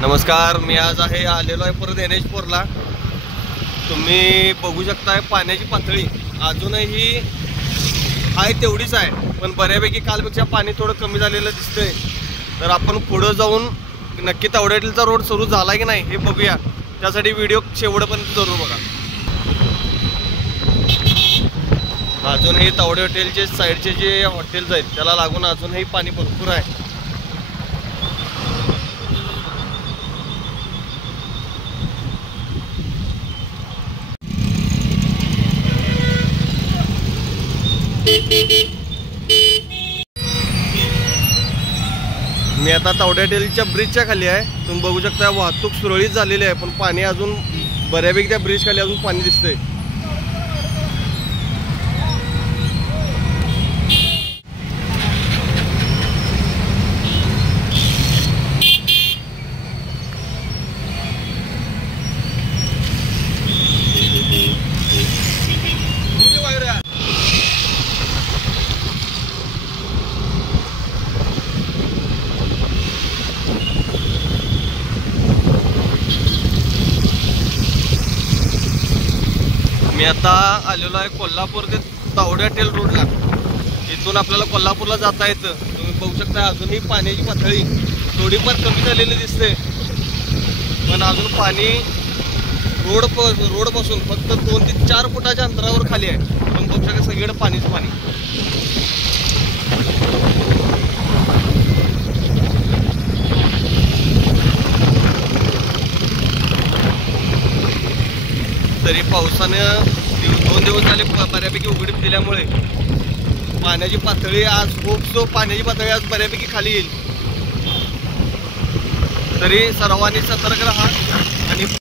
नमस्कार, मी आज आलेलो आहे परत NH4ला। तुम्ही बघू शकताय पाण्याची पातळी अजूनही आहे तेवढीच आहे, पण बऱ्यापैकी कालपेक्षा पाणी थोडं कमी झालेलं दिसतंय। तर आपण पुढे जाऊन नक्की तावडेहॉटेलचा रोड सुरू झाला की नाही हे बघूया, त्यासाठी व्हिडिओ शेवटपर्यंत जरूर बघा। अजूनही तावडे हॉटेलचे साईडचे जे हॉटेल्स आहेत त्याला लागून अजूनही पाणी भरपूर आहे। मी आता तावडे हॉटेलच्या ब्रिजच्या खाली आहे। तुम्ही बघू शकता वाहतूक सुरळीत झालेली आहे, पण पाणी अजून बऱ्यापैकी त्या ब्रिज खाली अजून पाणी दिसतंय। मी आता आलेलो आहे कोल्हापूर ते तावडे हॉटेल रोडला। इथून आपल्याला कोल्हापूरला जाता येतं। तुम्ही बघू शकता अजूनही पाण्याची पातळी थोडीफार कमी झालेली दिसते, पण अजून पाणी रोडपासून फक्त 2 ते 4 फुटाच्या अंतरावर खाली आहे। तुम्ही बघू शकता सगळीकडे पाणीच पाणी। तरी पावसानं 2 दिवस झाले बऱ्यापैकी उघडीप दिल्यामुळे पाण्याची पातळी आज पाण्याची पातळी आज बऱ्यापैकी खाली येईल। तरी सर्वांनी सतर्क राहा आणि